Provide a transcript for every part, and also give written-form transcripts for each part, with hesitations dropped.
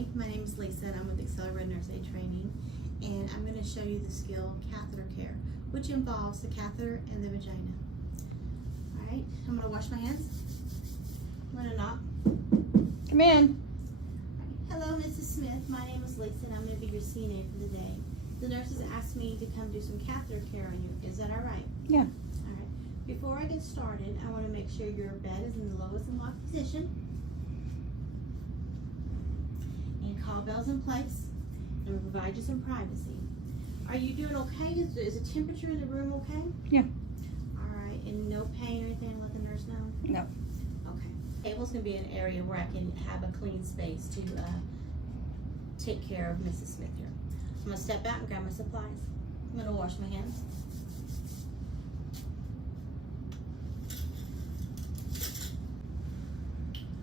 Hi, my name is Lisa and I'm with Accelerated Nurse Aid Training, and I'm going to show you the skill catheter care, which involves the catheter and the vagina. Alright, I'm going to wash my hands. I'm going to knock. Come in. Hello, Mrs. Smith. My name is Lisa and I'm going to be your CNA for the day. The nurses asked me to come do some catheter care on you. Is that alright? Yeah. Alright. Before I get started, I want to make sure your bed is in the lowest and locked position. And call bells in place, and we'll provide you some privacy. Are you doing okay? Is the temperature in the room okay? Yeah. Alright, and no pain or anything, let the nurse know? No. Okay. Table's going to be an area where I can have a clean space to take care of Mrs. Smith here. I'm going to step out and grab my supplies. I'm going to wash my hands.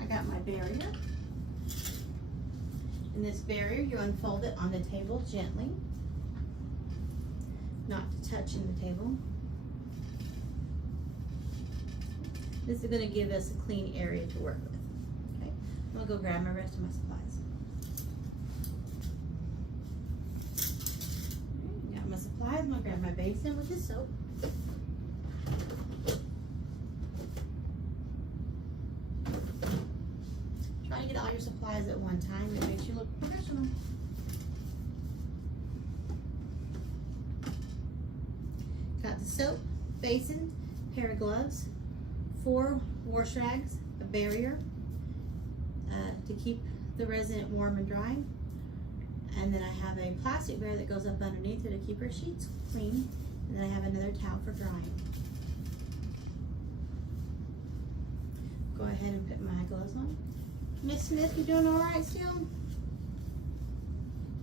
I got my barrier. In this barrier, you unfold it on the table gently, not touching the table. This is going to give us a clean area to work with. Okay, I'm going to go grab my rest of my supplies. Got my supplies. I'm going to grab my basin with the soap. Try to get all your supplies at one time. It makes you look professional. Got the soap, basin, pair of gloves, 4 wash rags, a barrier to keep the resident warm and dry. And then I have a plastic barrier that goes up underneath it to keep her sheets clean. And then I have another towel for drying. Go ahead and put my gloves on. Miss Smith, you doing all right still?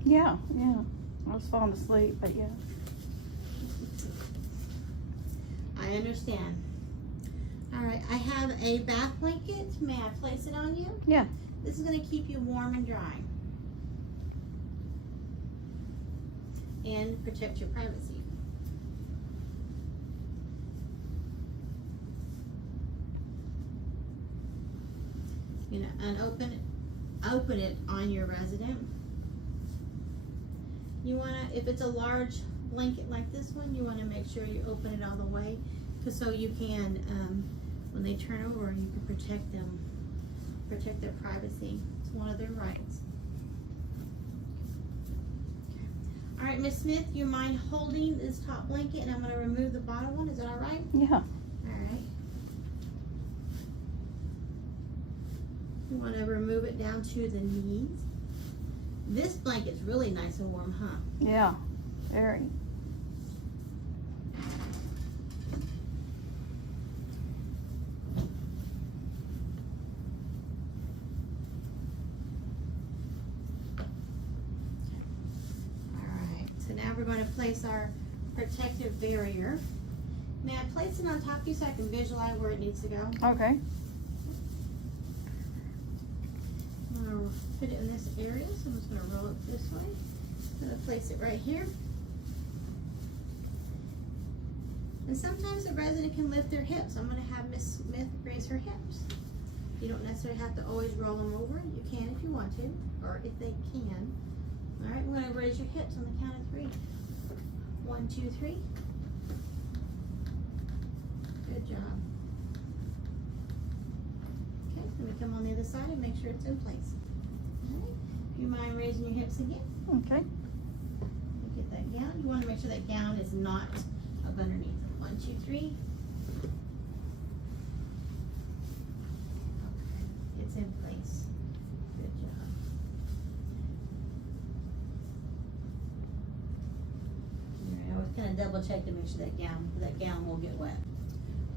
Yeah. I was falling asleep, but yeah. I understand. All right, I have a bath blanket. May I place it on you? Yeah. This is going to keep you warm and dry. And protect your privacy. You know, and open it on your resident. You wanna, if it's a large blanket like this one, you wanna make sure you open it all the way, so you can, when they turn over, you can protect them, protect their privacy. It's one of their rights. All right, Miss Smith, you mind holding this top blanket, and I'm gonna remove the bottom one. Is that all right? Yeah. All right. You want to remove it down to the knees. This blanket's really nice and warm, huh? Yeah. Very. Alright, so now we're going to place our protective barrier. May I place it on top of you so I can visualize where it needs to go? Okay. I'm going to put it in this area, so I'm just going to roll it this way. I'm going to place it right here. And sometimes the resident can lift their hips. I'm going to have Miss Smith raise her hips. You don't necessarily have to always roll them over. You can if you want to, or if they can. All right, we're going to raise your hips on the count of 3. 1, 2, 3. Good job. Okay, let me come on the other side and make sure it's in place. All right, do you mind raising your hips again? Okay. Get that gown. You want to make sure that gown is not up underneath. 1, 2, 3. Okay, it's in place. Good job. All right, I always kind of double check to make sure that gown won't get wet.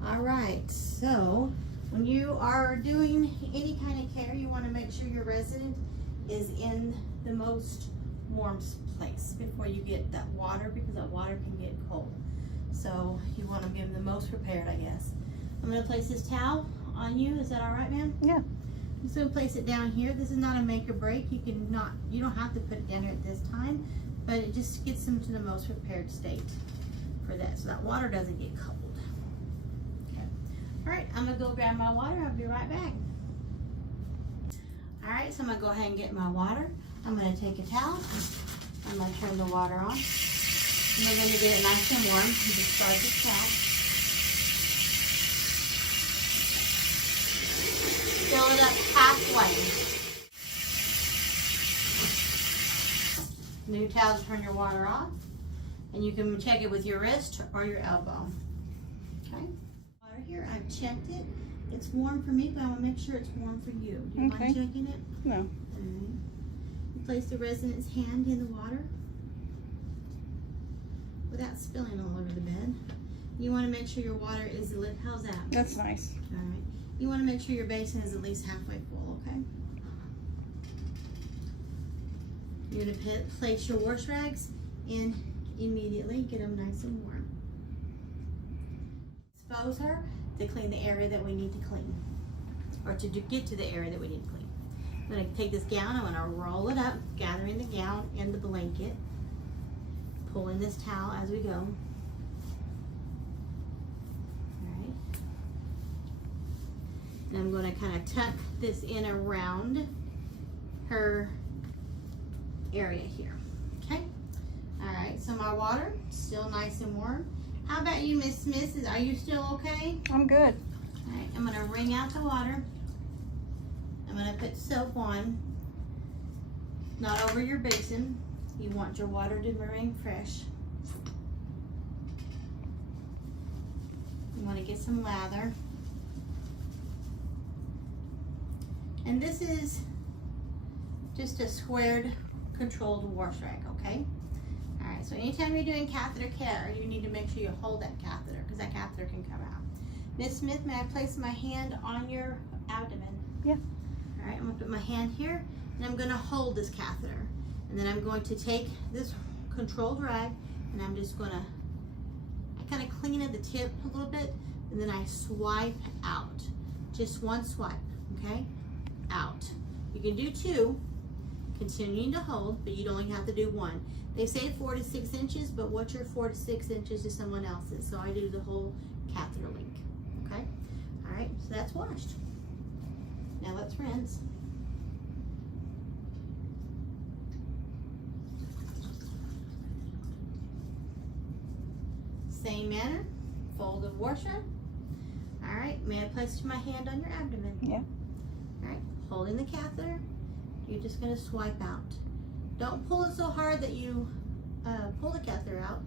All right, so when you are doing any kind of care, you want to make sure your resident is in the most warm place before you get that water, because that water can get cold. So you want to give them the most prepared, I guess. I'm going to place this towel on you. Is that all right, ma'am? Yeah. I'm just going to place it down here. This is not a make or break. You don't have to put it down here at this time, but it just gets them to the most prepared state for that, so that water doesn't get cold. Okay. All right, I'm gonna go grab my water. I'll be right back. All right. right, so I'm gonna go ahead and get my water. I'm gonna take a towel. I'm gonna turn the water on. And we're gonna get it nice and warm. You just start this towel. Fill it up halfway. New towel to turn your water off. And you can check it with your wrist or your elbow. Okay. Water here, I've checked it. It's warm for me, but I want to make sure it's warm for you. Do you mind checking it? No. Okay. You place the resident's hand in the water without spilling all over the bed. You want to make sure your water is lit. How's that? That's nice. All right. You want to make sure your basin is at least halfway full, okay? You're going to place your wash rags in immediately. Get them nice and warm. Expose her to clean the area that we need to clean, or to get to the area that we need to clean. I'm going to take this gown, I'm going to roll it up, gathering the gown and the blanket, pulling this towel as we go. Alright. And I'm going to kind of tuck this in around her area here. Okay? Alright, so my water, still nice and warm. How about you, Miss Smith? Are you still okay? I'm good. Alright, I'm going to wring out the water. I'm going to put soap on, not over your basin. You want your water to remain fresh. You want to get some lather. And this is just a squared controlled wash rag, okay? Alright, so anytime you're doing catheter care, you need to make sure you hold that catheter, because that catheter can come out. Miss Smith, may I place my hand on your abdomen? Yeah. Alright, I'm going to put my hand here, and I'm going to hold this catheter. And then I'm going to take this controlled rag, and I'm just going to, I kind of clean at the tip a little bit, and then I swipe out. Just one swipe, okay? Out. You can do two, continuing to hold, but you'd only have to do one. They say 4 to 6 inches, but what's your 4 to 6 inches to someone else's? So I do the whole catheter link, okay? All right, so that's washed. Now let's rinse. Same manner, fold the washer. All right, may I place my hand on your abdomen? Yeah. All right, holding the catheter, you're just gonna swipe out. Don't pull it so hard that you pull the catheter out.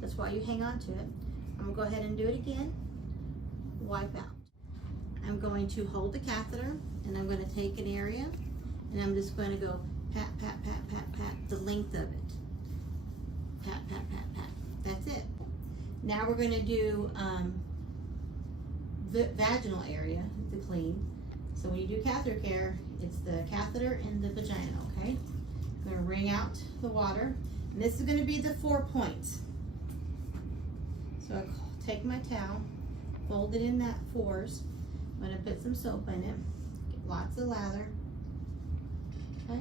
That's why you hang on to it. I'm gonna go ahead and do it again. Wipe out. I'm going to hold the catheter, and I'm gonna take an area, and I'm just gonna go pat, pat, pat, pat, pat, the length of it. Pat, pat, pat, pat. That's it. Now we're gonna do the vaginal area to clean. So when you do catheter care, it's the catheter and the vagina, okay? I'm gonna wring out the water. And this is gonna be the 4 points. So I take my towel, fold it in that 4s. I'm gonna put some soap in it, get lots of lather, okay?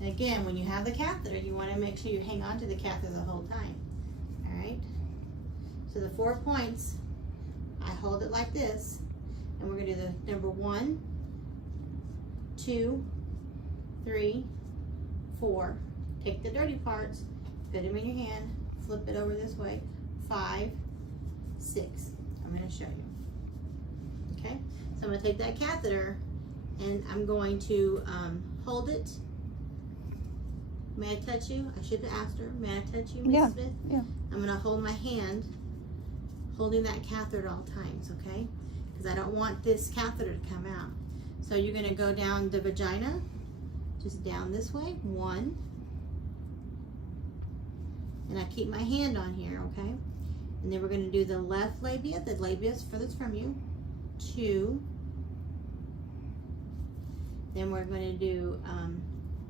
And again, when you have the catheter, you wanna make sure you hang on to the catheter the whole time, all right? So the 4 points, I hold it like this, and we're gonna do the number 1, 2, 3, 4. Take the dirty parts, put them in your hand, flip it over this way, 5, 6. I'm gonna show you. Okay, so I'm gonna take that catheter, and I'm going to hold it. May I touch you? I should have asked her. May I touch you, Ms. Smith? Yeah. I'm gonna hold my hand, holding that catheter at all times, okay? Because I don't want this catheter to come out. So you're gonna go down the vagina, just down this way, 1. And I keep my hand on here, okay? And then we're gonna do the left labia, the labia is furthest from you, 2. Then we're gonna do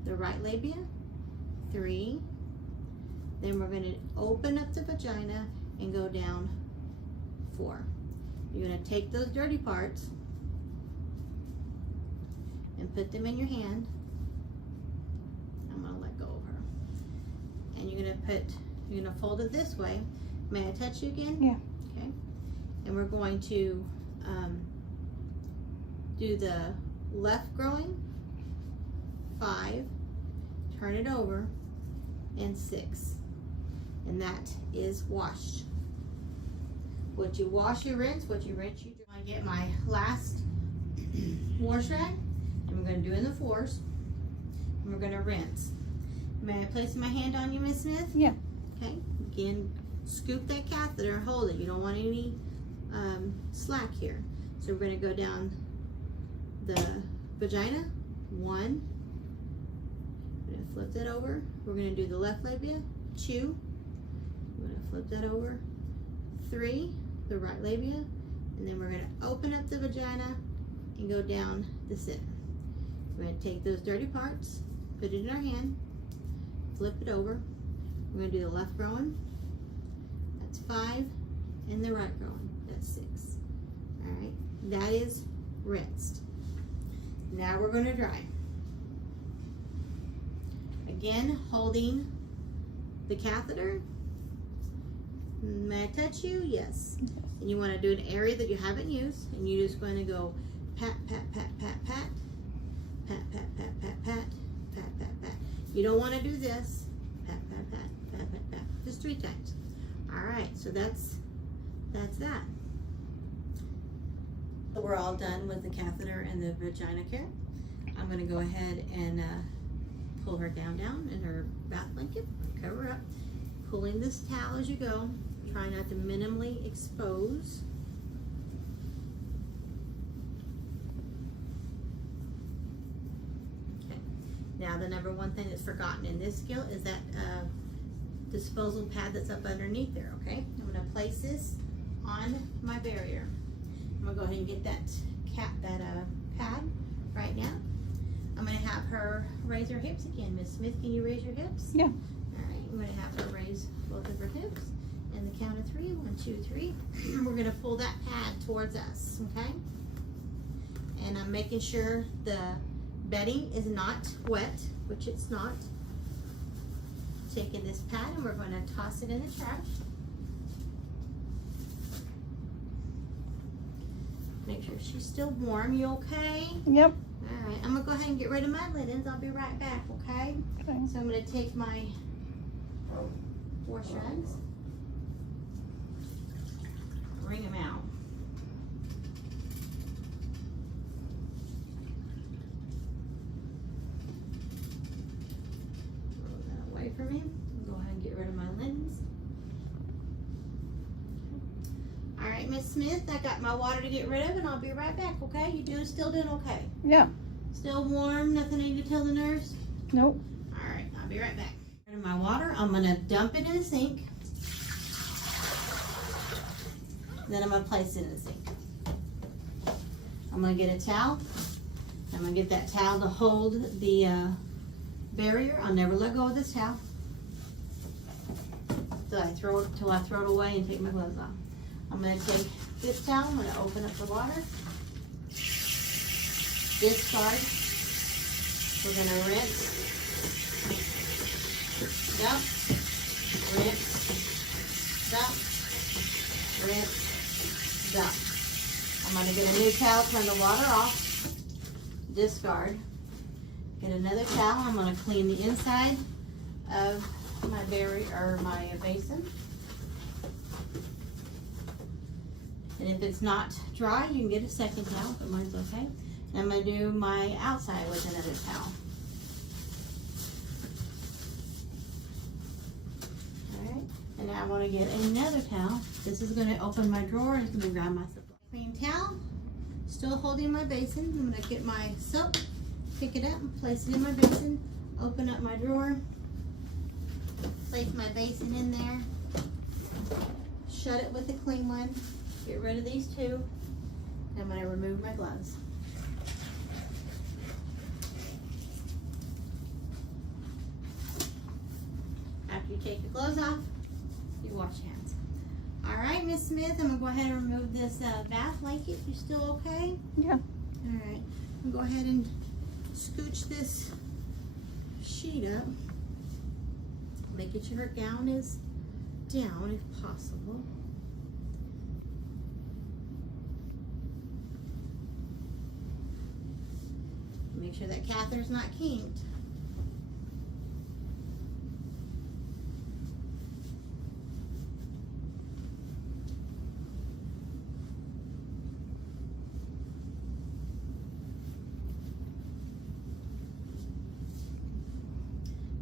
the right labia, 3. Then we're gonna open up the vagina and go down 4. You're gonna take those dirty parts and put them in your hand. I'm gonna let go of her. And you're gonna fold it this way. May I touch you again? Yeah. Okay. And we're going to do the left groin, 5, turn it over, and 6. And that is washed. What you wash, you rinse. What you rinse, you do. I get my last wash rag, and we're going to do in the 4s, and we're going to rinse. May I place my hand on you, Miss Smith? Yeah. Okay. Again, scoop that catheter and hold it. You don't want any slack here. So we're going to go down the vagina. 1. We're going to flip that over. We're going to do the left labia. 2. We're going to flip that over. 3. The right labia. And then we're going to open up the vagina and go down the center. We're going to take those dirty parts, put it in our hand, flip it over. We're going to do the left groin. That's 5. And the right groin. That's 6. All right. That is rinsed. Now we're going to dry. Again, holding the catheter. May I touch you? Yes. And you want to do an area that you haven't used, and you're just going to go pat, pat, pat, pat, pat, pat, pat, pat, pat, pat, pat, pat, pat. You don't want to do this. Pat, pat, pat, pat, pat, pat. Just 3 times. All right. So that's that. So we're all done with the catheter and the vagina care. I'm going to go ahead and pull her down in her bath blanket, cover her up, pulling this towel as you go. Try not to minimally expose. Okay. Now the number 1 thing that's forgotten in this skill is that disposal pad that's up underneath there. Okay, I'm going to place this on my barrier. I'm going to go ahead and get that pad right now. I'm going to have her raise her hips again. Miss Smith, can you raise your hips? Yeah. All right, I'm going to have her raise both of her hips. And the count of 3, 1, 2, 3. We're going to pull that pad towards us, okay? And I'm making sure the bedding is not wet, which it's not. Taking this pad and we're going to toss it in the trash. Make sure she's still warm. You okay? Yep. All right, I'm going to go ahead and get rid of my linens. I'll be right back, okay? Okay. So I'm going to take my wash rags. Wring them out. Roll that away from me. Go ahead and get rid of my linens. All right, Miss Smith, I got my water to get rid of, and I'll be right back. Okay? Still doing okay? Yeah. Still warm? Nothing I need to tell the nurse? Nope. All right, I'll be right back. Rid of my water. I'm gonna dump it in the sink. Then I'm going to place it in the sink. I'm going to get a towel. I'm going to get that towel to hold the barrier. I'll never let go of this towel till I throw it away and take my gloves off. I'm going to take this towel. I'm going to open up the water. Discard. We're going to rinse. Dump. Rinse. Dump. Rinse. Dump. I'm going to get a new towel, turn the water off, discard, get another towel. I'm going to clean the inside of my barrier or my basin. And if it's not dry, you can get a second towel, but mine's okay. And I'm going to do my outside with another towel. And now I want to get another towel. This is going to open my drawer and it's going to grab my supply. Clean towel, still holding my basin. I'm going to get my soap, pick it up, and place it in my basin, open up my drawer, place my basin in there, shut it with a clean one, get rid of these 2, and I'm going to remove my gloves. After you take your gloves off, you wash your hands. All right, Miss Smith, I'm gonna go ahead and remove this bath blanket. You still okay? Yeah. All right, I'm gonna go ahead and scooch this sheet up, making sure her gown is down if possible. Make sure that catheter's not kinked.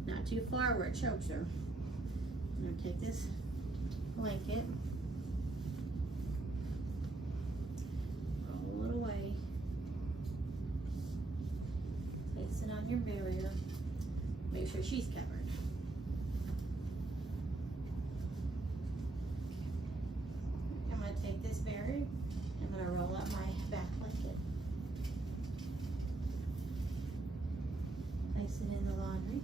Not too far where it chokes her. I'm gonna take this blanket, roll it away, place it on your barrier, make sure she's covered. I'm gonna take this barrier, I'm gonna roll up my back blanket, place it in the laundry.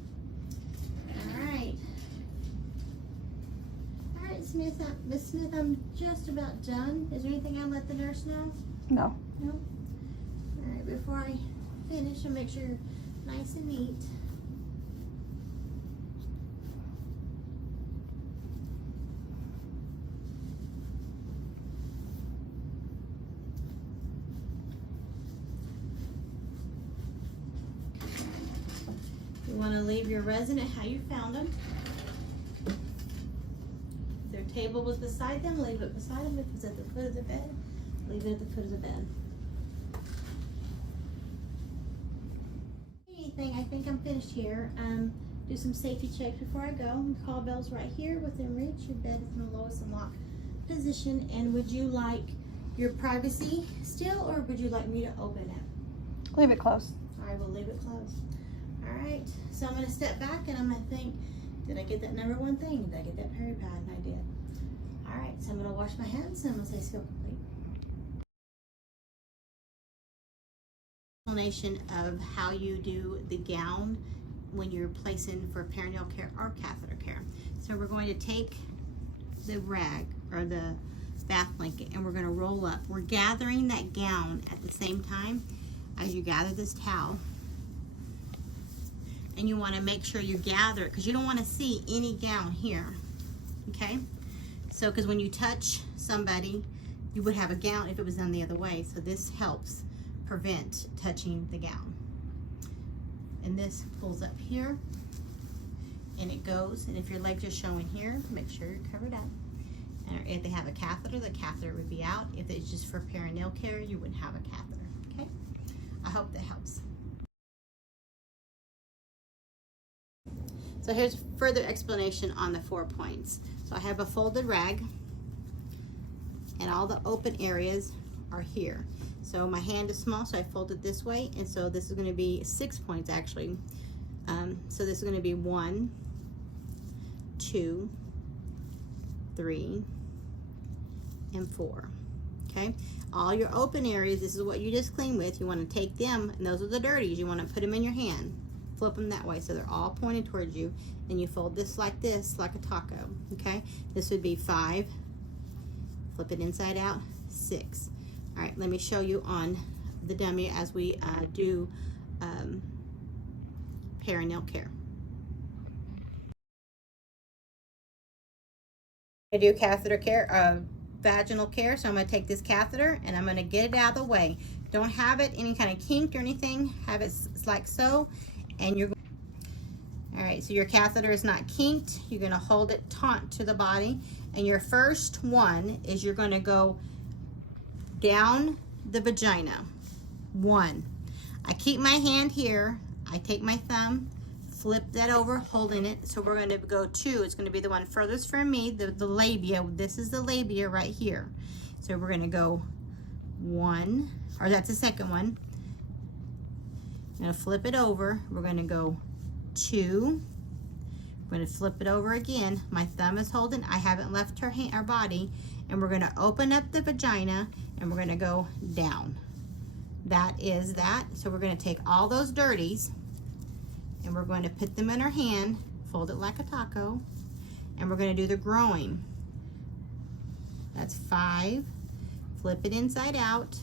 Miss Smith, I'm just about done. Is there anything I'll let the nurse know? No. No? Alright, before I finish, I'll make sure you're nice and neat. You want to leave your resident how you found them. Their table was beside them, leave it beside them. If it's at the foot of the bed, leave it at the foot of the bed. Anything, I think I'm finished here. Do some safety checks before I go. Call bells right here within reach. Your bed is in the lowest and lock position. And would you like your privacy still, or would you like me to open it? Leave it closed. I will leave it closed. All right, so I'm gonna step back and I'm gonna think, did I get that number one thing? Did I get that peri pad? And I did. All right, so I'm gonna wash my hands and I'm gonna say skill complete. Explanation of how you do the gown when you're placing for perinatal care or catheter care. So we're going to take the rag or the bath blanket and we're gonna roll up. We're gathering that gown at the same time as you gather this towel. And you want to make sure you gather it because you don't want to see any gown here, okay? So, because when you touch somebody, you would have a gown if it was done the other way. So this helps prevent touching the gown. And this pulls up here, and it goes. And if your legs are showing here, make sure you're covered up. And if they have a catheter, the catheter would be out. If it's just for perinatal care, you wouldn't have a catheter, okay? I hope that helps. So here's further explanation on the 4 points. So I have a folded rag and all the open areas are here. So my hand is small, so I fold it this way, and so this is going to be 6 points actually. So this is going to be 1, 2, 3, and 4. Okay, all your open areas, this is what you just cleaned with. You want to take them, and those are the dirties. You want to put them in your hand. Flip them that way so they're all pointed towards you, and you fold this like a taco. Okay, this would be 5, flip it inside out, 6. All right, let me show you on the dummy as we do perinatal care. I do catheter care, vaginal care, so I'm going to take this catheter and I'm going to get it out of the way. Don't have it any kind of kinked or anything, have it like so. And you're, all right, so your catheter is not kinked. You're gonna hold it taut to the body. And your first one is you're gonna go down the vagina. 1. I keep my hand here. I take my thumb, flip that over, holding it. So we're gonna go 2. It's gonna be the one furthest from me, the labia. This is the labia right here. So we're gonna go 1, or that's the second one. I'm going to flip it over. We're going to go 2. We're going to flip it over again. My thumb is holding. I haven't left her body. And we're going to open up the vagina and we're going to go down. That is that. So we're going to take all those dirties and we're going to put them in our hand, fold it like a taco, and we're going to do the growing. That's 5. Flip it inside out.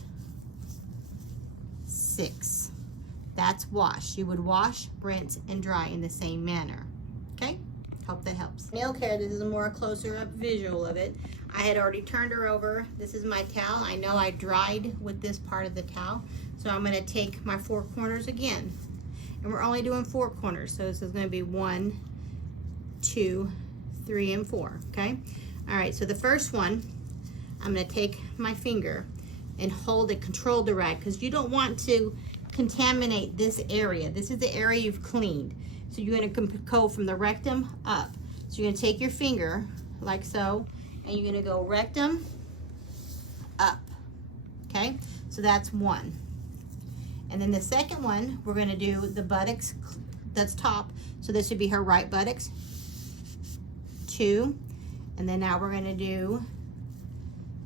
6. That's wash. You would wash, rinse, and dry in the same manner. Okay? Hope that helps. Nail care, this is a more closer up visual of it. I had already turned her over. This is my towel. I know I dried with this part of the towel. So I'm gonna take my 4 corners again. And we're only doing 4 corners. So this is gonna be 1, 2, 3, and 4, okay? All right, so the first one, I'm gonna take my finger and hold it, control the rag, because you don't want to contaminate this area. This is the area you've cleaned. So you're gonna go from the rectum up. So you're gonna take your finger like so, and you're gonna go rectum up, okay? So that's 1. And then the second one, we're gonna do the buttocks, that's top. So this would be her right buttocks, 2. And then now we're gonna do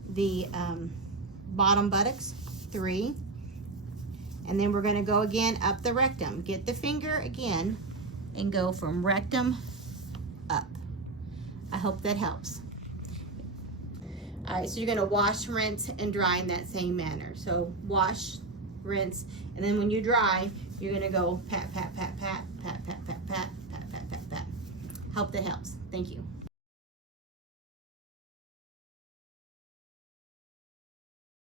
the bottom buttocks, 3. And then we're gonna go again up the rectum. Get the finger again and go from rectum up. I hope that helps. All right, so you're gonna wash, rinse, and dry in that same manner. So wash, rinse, and then when you dry, you're gonna go pat, pat, pat, pat, pat, pat, pat, pat, pat, pat, pat, pat. Hope that helps. Thank you.